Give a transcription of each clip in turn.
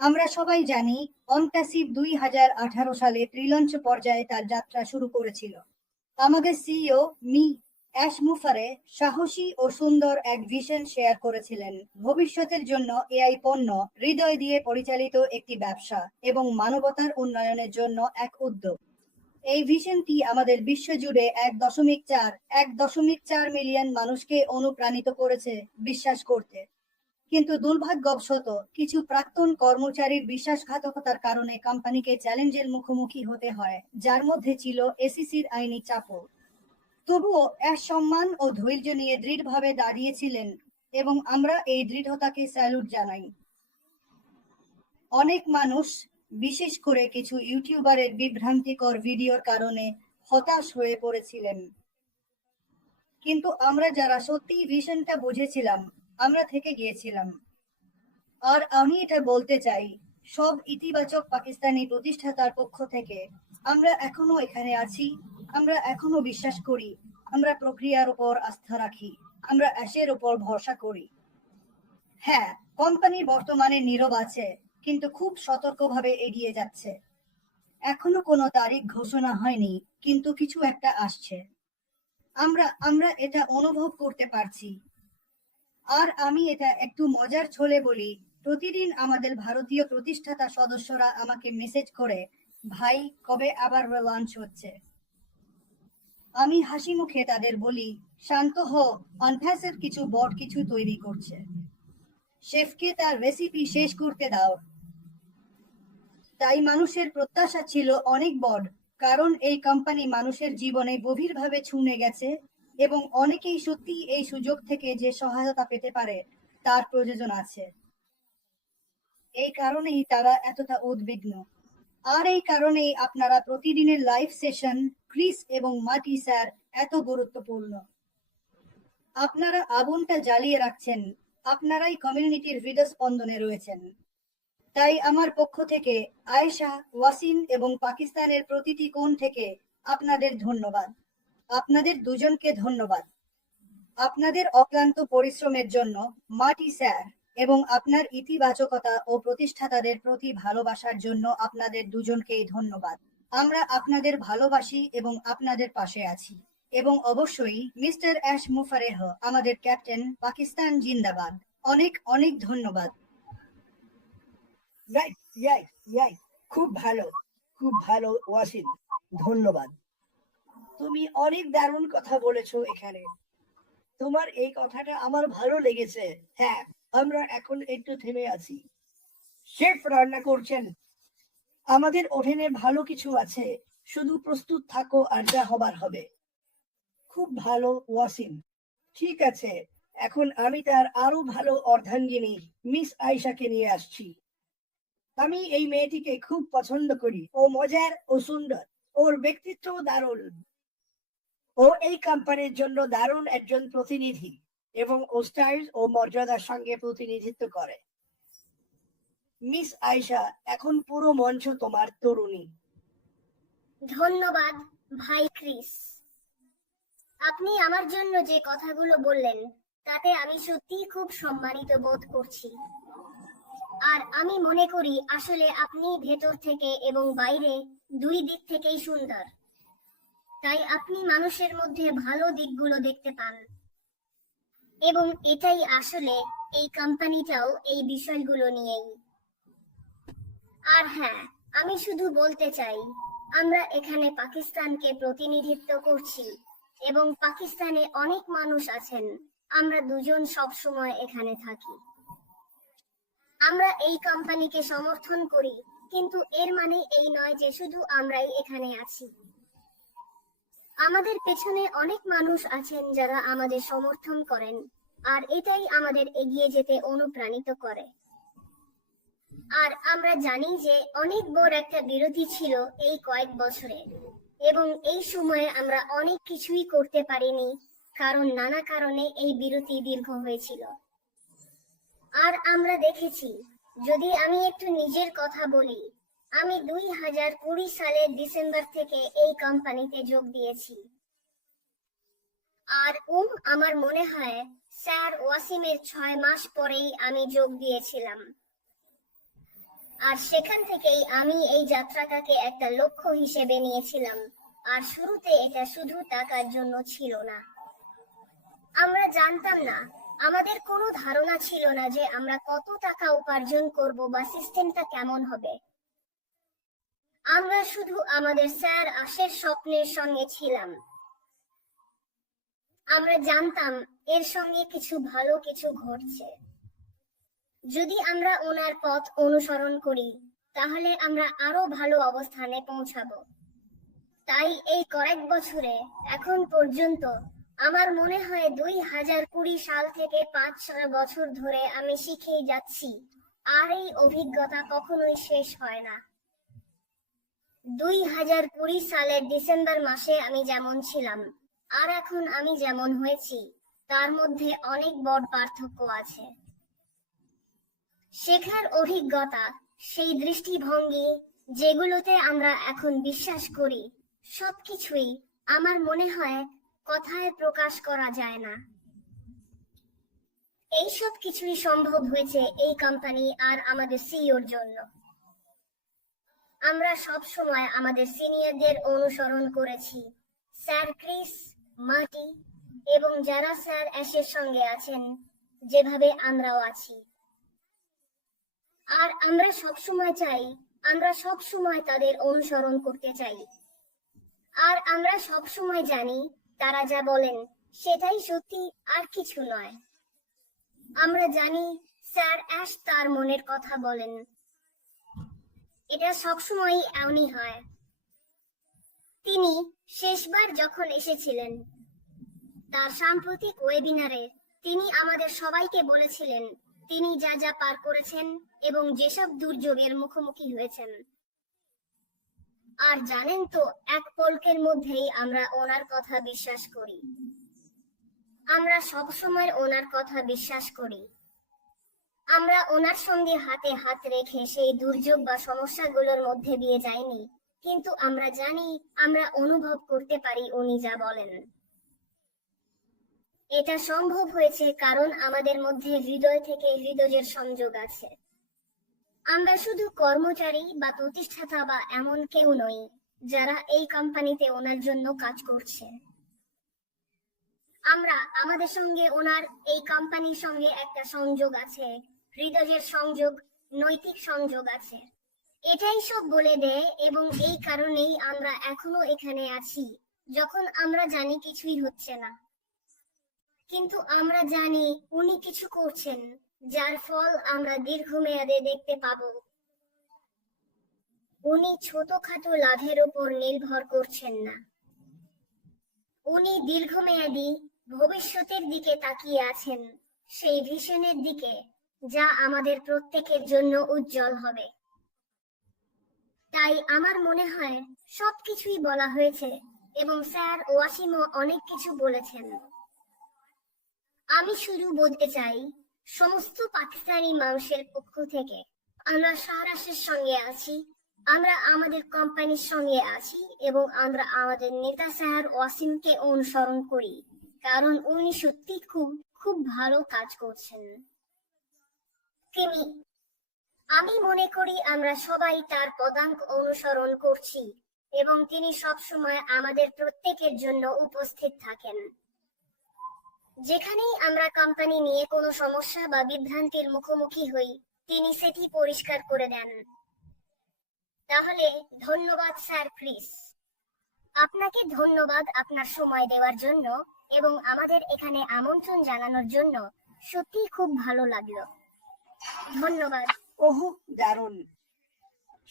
আমরা সবাই জানি অনটাসিভ 2018 সালে প্রিলঞ্চ পর্যায়ে তার যাত্রা শুরু করেছিল। আমাদের সিইও মি অ্যাশ মুফারে সাহসী ও সুন্দর এক ভিশন শেয়ার করেছিলেন, ভবিষ্যতের জন্য এআই পণ্য, হৃদয় দিয়ে পরিচালিত একটি ব্যবসা এবং মানবতার উন্নয়নের জন্য এক উদ্যোগ। এই ভিশনটি আমাদের বিশ্বজুড়ে 1.4 মিলিয়ন মানুষকে অনুপ্রাণিত করেছে বিশ্বাস করতে। কিন্তু দুর্ভাগ্যবশত কিছু প্রাক্তন কর্মচারীর বিশ্বাসঘাতকতার কারণে কোম্পানিকে চ্যালেঞ্জের মুখোমুখি হতে হয়, যার মধ্যে ছিল এসিসির আইনি চাপও। তবুও এক সম্মান ও ধৈর্য নিয়ে দৃঢ়ভাবে দাঁড়িয়েছিলেন এবং আমরা এই দৃঢ়তাকে স্যালুট জানাই। অনেক মানুষ, বিশেষ করে কিছু ইউটিউবারের বিভ্রান্তিকর ভিডিওর কারণে হতাশ হয়ে পড়েছিলেন, কিন্তু আমরা যারা সত্যি ভিশনটা বুঝেছিলাম, আমরা থেকে গিয়েছিলাম। আর আমি এটা বলতে চাই, সব ইতিবাচক পাকিস্তানি প্রতিষ্ঠাতার পক্ষ থেকে, আমরা এখনো এখানে আছি, আমরা এখনো বিশ্বাস করি, আমরা প্রক্রিয়ার উপর আস্থা রাখি, আমরা অ্যাশের উপর ভরসা করি। হ্যাঁ, কোম্পানি বর্তমানে নীরব আছে, কিন্তু খুব সতর্কভাবে এগিয়ে যাচ্ছে। এখনো কোনো তারিখ ঘোষণা হয়নি, কিন্তু কিছু একটা আসছে। আমরা আমরা এটা অনুভব করতে পারছি। আর আমি এটা একটু মজার ছলে বলি, প্রতিদিন আমাদের ভারতীয় প্রতিষ্ঠাতা সদস্যরা আমাকে মেসেজ করে, ভাই কবে আবার লঞ্চ হচ্ছে। আমি হাসি মুখে তাদের বলি, শান্ত হও, অনফ্যাসের কিছু বট কিছু তৈরি করছে, শেফকে তার রেসিপি শেষ করতে দাও। তাই মানুষের প্রত্যাশা ছিল অনেক বড়, কারণ এই কোম্পানি মানুষের জীবনে গভীরভাবে ছুঁয়ে গেছে এবং অনেকেই সত্যি এই সুযোগ থেকে যে সহায়তা পেতে পারে তার প্রয়োজন আছে। এই কারণেই তারা এতটা উদ্বিগ্ন। আর এই কারণেই আপনারা প্রতিদিনের লাইভ সেশন, ক্রিস এবং মাটি স্যার এত গুরুত্বপূর্ণ। আপনারা আগুনটা জ্বালিয়ে রাখছেন, আপনারাই কমিউনিটির হৃদস্পন্দনে রয়েছেন। তাই আমার পক্ষ থেকে আয়েশা, ওয়াসিম এবং পাকিস্তানের প্রতিটি কোণ থেকে আপনাদের ধন্যবাদ। আপনাদের দুজনকে ধন্যবাদ। আপনাদের অক্লান্ত পরিশ্রমের জন্য মাটি স্যার, এবং আপনার ইতিবাচকতা ও প্রতিষ্ঠাতাদের প্রতি ভালোবাসার জন্য আপনাদের দুজনকেই ধন্যবাদ। আমরা আপনাদের ভালোবাসি এবং আপনাদের পাশে আছি। এবং অবশ্যই মিস্টার অ্যাশ মুফারেহ, আমাদের ক্যাপ্টেন, পাকিস্তান জিন্দাবাদ। অনেক অনেক ধন্যবাদ। Right, right, right. খুব ভালো, খুব ভালো ওয়াসিম, ধন্যবাদ। তুমি অনেক দারুণ কথা বলেছো এখানে। তোমার এই কথাটা আমার ভালো লেগেছে। হ্যাঁ, আমরা এখন একটু থেমে আছি। শেফ রান্না করছেন, আমাদের ওভেনে ভালো কিছু আছে, শুধু প্রস্তুত থাকো আর যা হবার হবে। খুব ভালো ওয়াসিম। ঠিক আছে, এখন আমি তার আরো ভালো অর্ধাঙ্গিনী মিস আয়েশাকে নিয়ে আসছি। আমি এই মেয়েটিকে খুব পছন্দ করি, ও মজার ও সুন্দর, ওর ব্যক্তিত্ব দারুণ। ও এই কোম্পানির জন্য দারুণ একজন প্রতিনিধি এবং ও স্টাইল ও মর্যাদার সঙ্গে প্রতিনিধিত্ব করে। মিস আয়েশা, এখন পুরো মঞ্চ তোমার, তরুণী। ধন্যবাদ ভাই ক্রিস। আপনি আমার জন্য যে কথাগুলো বললেন তাতে আমি সত্যিই খুব সম্মানিত বোধ করছি। আর আমি মনে করি আসলে আপনি ভেতর থেকে এবং বাইরে দুই দিক থেকেই সুন্দর, তাই আপনি মানুষের মধ্যে ভালো দিকগুলো দেখতে পান। এবং এটাই আসলে এই কোম্পানিটাও এই বিষয়গুলো নিয়েই। আর হ্যাঁ, আমি শুধু বলতে চাই, আমরা এখানে পাকিস্তানকে প্রতিনিধিত্ব করছি এবং পাকিস্তানে অনেক মানুষ আছেন, আমরা দুজন সব সময় এখানে থাকি। আমরা এই কোম্পানিকে সমর্থন করি, কিন্তু এর মানে এই নয় যে শুধু আমরাই এখানে আছি। আমাদের পেছনে অনেক মানুষ আছেন যারা আমাদের সমর্থন করেন, আর এটাই আমাদের এগিয়ে যেতে অনুপ্রাণিত করে। আর আমরা জানি যে অনেক বড় একটা বিরতি ছিল এই কয়েক বছরে, এবং এই সময়ে আমরা অনেক কিছুই করতে পারিনি, কারণ নানা কারণে এই বিরতি দীর্ঘ হয়েছিল। আর আমরা দেখেছি, যদি আমি একটু নিজের কথা বলি, আমি 2020 সালের ডিসেম্বর থেকে এই কোম্পানিতে যোগ দিয়েছি। আর আমার মনে হয় স্যার ওয়াসিমের 6 মাস পরেই আমি যোগ দিয়েছিলাম। আর সেখান থেকেই আমি এই যাত্রাটাকে একটা লক্ষ্য হিসেবে নিয়েছিলাম। আর শুরুতে এটা শুধু টাকার জন্য ছিল না। আমরা জানতাম না, আমাদের কোনো ধারণা ছিল না যে আমরা কত টাকা উপার্জন করব বা সিস্টেমটা কেমন হবে। আমরা শুধু আমাদের স্যার আশের স্বপ্নের সঙ্গে ছিলাম। আমরা জানতাম এর সঙ্গে কিছু ভালো কিছু ঘটছে। যদি আমরা ওনার পথ অনুসরণ করি তাহলে আমরা আরো ভালো অবস্থানে পৌঁছাবো। তাই এই কয়েক বছরে এখন পর্যন্ত আমার মনে হয় 2020 সাল থেকে 5-6 বছর ধরে আমি শিখেই যাচ্ছি, আর এই অভিজ্ঞতা কখনোই শেষ হয় না। 2020 সালের ডিসেম্বর মাসে আমি যেমন ছিলাম আর এখন আমি যেমন হয়েছি তার মধ্যে অনেক বড় পার্থক্য আছে। শেখার অভিজ্ঞতা, সেই দৃষ্টিভঙ্গি যেগুলোতে আমরা এখন বিশ্বাস করি, সবকিছুই আমার মনে হয় কথায় প্রকাশ করা যায় না। এই সব কিছুই সম্ভব হয়েছে এই কোম্পানি আর আমাদের সিইওর জন্য। আমরা সব সময় আমাদের সিনিয়রদের অনুসরণ করেছি, স্যার ক্রিস, মার্টি এবং যারা স্যার অ্যাশের সঙ্গে আছেন, যেভাবে আমরাও আছি। আর আমরা সব সময় চাই, আমরা সব সময় তাদের অনুসরণ করতে চাই। আর আমরা সব সময় জানি তারা যা বলেন সেটাই সত্যি, আর কিছু নয়। আমরা জানি স্যার অ্যাশ তার মনের কথা বলেন, এটা সবসময়ই এমনই হয়। তিনি শেষবার যখন এসেছিলেন তার সাম্প্রতিক ওয়েবিনারে তিনি আমাদের সবাইকে বলেছিলেন তিনি যা যা পার করেছেন এবং যেসব দুর্যোগের মুখোমুখি হয়েছেন। আর জানেন তো, এক পলকের মধ্যেই আমরা ওনার কথা বিশ্বাস করি। আমরা সব সময় ওনার কথা বিশ্বাস করি। আমরা ওনার সঙ্গে হাতে হাত রেখে সেই দুর্যোগ বা সমস্যাগুলোর মধ্যে দিয়ে যাইনি, কিন্তু আমরা জানি, আমরা অনুভব করতে পারি উনি যা বলেন। এটা সম্ভব হয়েছে কারণ আমাদের মধ্যে হৃদয় থেকে হৃদয়ের সংযোগ আছে। আমরা শুধু কর্মচারী বা প্রতিষ্ঠাতা বা এমন কেউ নই যারা এই কোম্পানিতে ওনার জন্য কাজ করছে। আমরা, আমাদের সঙ্গে ওনার এই কোম্পানির সঙ্গে একটা সংযোগ আছে, হৃদয়ের সংযোগ, নৈতিক সংযোগ আছে। এটাই সব বলে দেয় এবং এই কারণেই আমরা এখনো এখানে আছি যখন আমরা জানি কিছুই হচ্ছে না। কিন্তু আমরা জানি উনি কিছু করছেন যার ফল আমরা দীর্ঘমেয়াদে দেখতে পাবো। উনি ছোটখাটো লাভের উপর নির্ভর করছেন না। উনি দীর্ঘমেয়াদী ভবিষ্যতের দিকে তাকিয়ে আছেন, সেই ভিশনের দিকে যা আমাদের প্রত্যেকের জন্য উজ্জ্বল হবে। তাই আমার মনে হয় সবকিছুই বলা হয়েছে এবং স্যার ওয়াসিমও অনেক কিছু বলেছেন। আমি শুধু বলতে চাই, সমস্ত পাকিস্তানি মানুষের পক্ষ থেকে আমরা সাহরাসের সঙ্গে আছি, আমরা আমাদের কোম্পানির সঙ্গে আছি এবং আমরা আমাদের নেতা স্যার ওয়াসিমকে অনুসরণ করি কারণ উনি সত্যি খুব খুব ভালো কাজ করছেন। আমি মনে করি আমরা সবাই তার পদাঙ্ক অনুসরণ করছি এবং তিনি সবসময় আমাদের প্রত্যেকের জন্য উপস্থিত থাকেন। যেখানেই আমরা কোম্পানি নিয়ে কোনো সমস্যা বা বিভ্রান্তির মুখোমুখি হই, তিনি সেটি পরিষ্কার করে দেন। তাহলে ধন্যবাদ স্যার ক্রিস, আপনাকে ধন্যবাদ আপনার সময় দেওয়ার জন্য এবং আমাদের এখানে আমন্ত্রণ জানানোর জন্য। সত্যি খুব ভালো লাগলো। ধন্যবাদ। ওহো, দারুণ!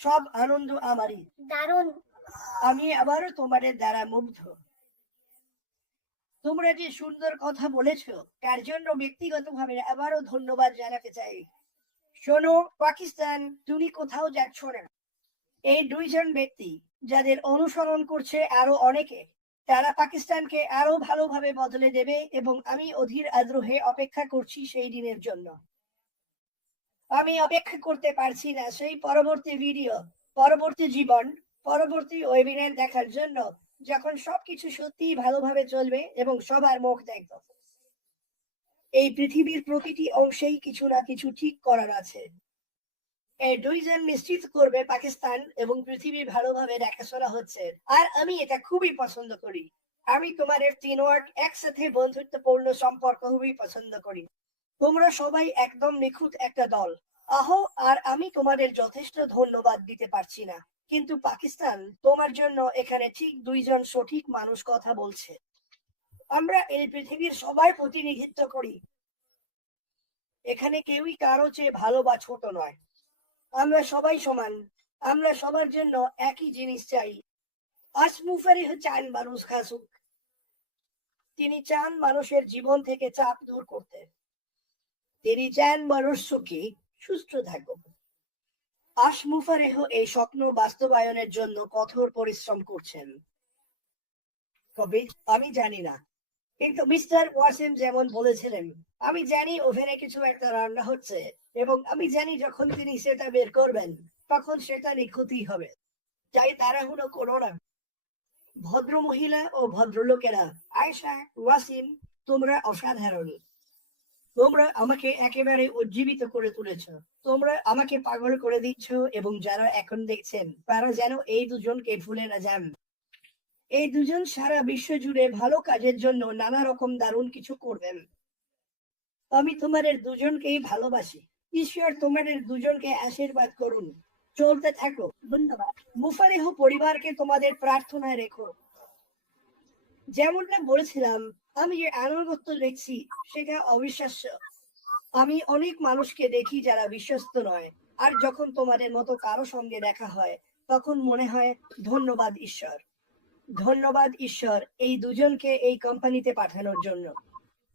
সব আনন্দ আমারই। দারুণ। আমি আবারও তোমাদের দ্বারা মুগ্ধ। তোমরা যে সুন্দর কথা বলেছো তার জন্য ব্যক্তিগতভাবে আবারও ধন্যবাদ জানাতে চাই। শোনো পাকিস্তান, তুমি কোথাও যাচ্ছ না। এই দুইজন ব্যক্তি যাদের অনুসরণ করছে আরো অনেকে, তারা পাকিস্তানকে আরো ভালোভাবে বদলে দেবে এবং আমি অধীর আগ্রহে অপেক্ষা করছি সেই দিনের জন্য। আমি অপেক্ষা করতে পারছি না সেই পরবর্তী ভিডিও, পরবর্তী জীবন, পরবর্তী ওয়েবিনার দেখার জন্য, যখন সবকিছু সত্যি ভালোভাবে চলবে এবং সবার মুখ দেখব। এই পৃথিবীর প্রতিটি অংশেই কিছু না কিছু ঠিক করার আছে। এই দুইজন নিশ্চিত করবে পাকিস্তান এবং পৃথিবী ভালোভাবে দেখাশোনা হচ্ছে, আর আমি এটা খুবই পছন্দ করি। আমি তোমাদের টিমওয়ার্ক, একসাথে বন্ধুত্বপূর্ণ সম্পর্ক খুবই পছন্দ করি। তোমরা সবাই একদম নিখুঁত একটা দল। আহো, আর আমি তোমাদের যথেষ্ট ধন্যবাদ দিতে পারছি না, কিন্তু পাকিস্তান, তোমার জন্য এখানে ঠিক দুইজন সঠিক মানুষ কথা বলছে। আমরা এই পৃথিবীর সবাই প্রতিনিধিত্ব করি। এখানে কেউই কারো চেয়ে ভালো বা ছোট নয়। আমরা সবাই সমান। আমরা সবার জন্য একই জিনিস চাই। আশমুফারি চান মানুষ হাসুক। তিনি চান মানুষের জীবন থেকে চাপ দূর করতে। তিনি চান মানুষ সুখী, সুস্থ থাকুক। আশমুফারেহ এই স্বপ্ন বাস্তবায়নের জন্য কঠোর পরিশ্রম করছেন। তবে আমি জানি না, কিন্তু মিস্টার ওয়াসিম যেমন বলেছিলেন, আমি জানি ওভেনে কিছু একটা রান্না হচ্ছে, এবং আমি জানি যখন তিনি সেটা বের করবেন তখন সেটা নিখুঁতই হবে। তাই তাড়াহুড়ো করো না। ভদ্র মহিলা ও ভদ্রলোকেরা, আয়েশা, ওয়াসিম, তোমরা অসাধারণ। তোমরা আমাকে একেবারে উজ্জীবিত করে তুলেছ। তোমরা আমাকে পাগল করে দিচ্ছ, এবং যারা এখন দেখছেন তারা যেন এই দুজনকে ভুলে না যান। এই দুজন সারা বিশ্ব জুড়ে ভালো কাজের জন্য নানা রকম দারুণ কিছু করবেন। আমি তোমাদের দুজনকেই ভালোবাসি। ঈশ্বর তোমাদের দুজনকে আশীর্বাদ করুন। চলতে থাকো। ধন্যবাদ। মুফারিহ পরিবারকে তোমাদের প্রার্থনায় রেখো। যেমনটা বলেছিলাম, আমি যে আনুগত্য দেখছি সেটা অবিশ্বাস্য। আমি অনেক মানুষকে দেখি যারা বিশ্বস্ত নয়, আর যখন তোমাদের মতো কারো সঙ্গে দেখা হয় তখন মনে হয় ধন্যবাদ ঈশ্বর। ধন্যবাদ ঈশ্বর এই দুজনকে এই কোম্পানিতে পাঠানোর জন্য।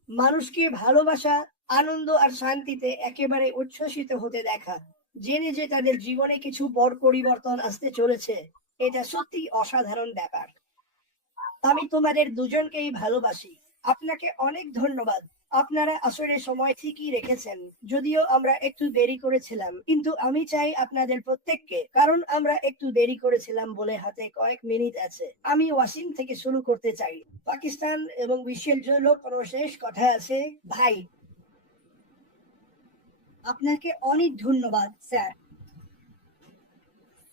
মানুষকে ভালোবাসা, আনন্দ আর শান্তিতে একেবারে উচ্ছ্বসিত হতে দেখা, জেনে যে তাদের জীবনে কিছু বড় পরিবর্তন আসতে চলেছে, এটা সত্যি অসাধারণ ব্যাপার। আমি তোমাদের দুজনকেই ভালোবাসি। আপনাকে অনেক ধন্যবাদ। আপনারা আসলে সময় ঠিকই রেখেছেন, যদিও আমরা একটু দেরি করেছিলাম, কিন্তু আমি চাই আপনাদের প্রত্যেককে, কারণ আমরা একটু দেরি করেছিলাম বলে হাতে কয়েক মিনিট আছে। আমি ওয়াসিম থেকে শুরু করতে চাই। পাকিস্তান এবং বিশ্বের জন্য কোনো শেষ কথা আছে? ভাই। আপনাকে অনেক ধন্যবাদ স্যার।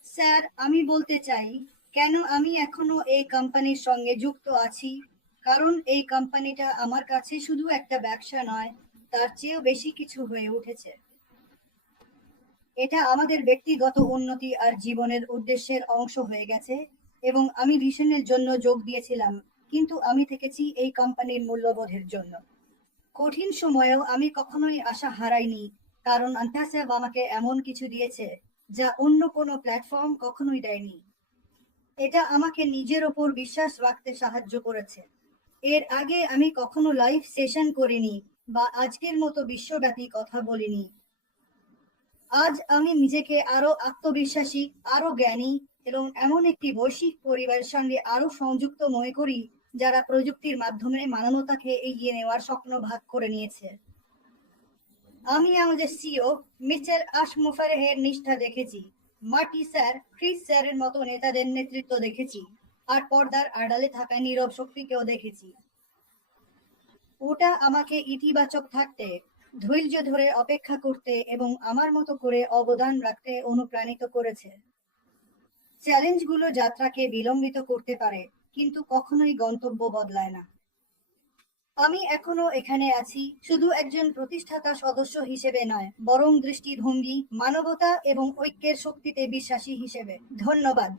স্যার, আমি বলতে চাই কেন আমি এখনো এই কোম্পানির সঙ্গে যুক্ত আছি। কারণ এই কোম্পানিটা আমার কাছে শুধু একটা ব্যবসা নয়, তার চেয়েও বেশি কিছু হয়ে উঠেছে। এটা আমাদের ব্যক্তিগত উন্নতি আর জীবনের উদ্দেশ্যের অংশ হয়ে গেছে, এবং আমি ভিশনের জন্য যোগ দিয়েছিলাম, কিন্তু আমি থেকেছি এই কোম্পানির মূল্যবোধের জন্য। কঠিন সময়েও আমি কখনোই আশা হারাইনি, কারণ আন্তাসেব আমাকে এমন কিছু দিয়েছে যা অন্য কোনো প্ল্যাটফর্ম কখনোই দেয়নি। এটা আমাকে নিজের ওপর বিশ্বাস রাখতে সাহায্য করেছে। এর আগে আমি কখনো লাইভ সেশন করিনি বা আজকের মতো বিশ্বব্যাপী কথা বলিনি। আজ আমি নিজেকে আরো আত্মবিশ্বাসী, আরো জ্ঞানী এবং এমন একটি বৈশ্বিক পরিবারের সঙ্গে আরো সংযুক্ত মনে করি, যারা প্রযুক্তির মাধ্যমে মানবতাকে এগিয়ে নেওয়ার স্বপ্ন ভাগ করে নিয়েছে। আমি আমাদের সিও মিচেল আশমুফারেহের নিষ্ঠা দেখেছি, মার্টি স্যার, ক্রিস স্যারের মতো নেতাদের নেতৃত্ব দেখেছি, আর পর্দার আড়ালে থাকা নীরব শক্তিকেও দেখেছি। ওটা আমাকে ইতিবাচক থাকতে, ধৈর্য ধরে অপেক্ষা করতে এবং আমার মতো করে অবদান রাখতে অনুপ্রাণিত করেছে। চ্যালেঞ্জগুলো যাত্রাকে বিলম্বিত করতে পারে, কিন্তু কখনোই গন্তব্য বদলায় না। আমি এখনো এখানে আছি শুধু একজন প্রতিষ্ঠাতা সদস্য হিসেবে নয়, বরং দৃষ্টিভঙ্গি, মানবতা এবং ঐক্যের শক্তিতে বিশ্বাসী হিসেবে। ধন্যবাদ।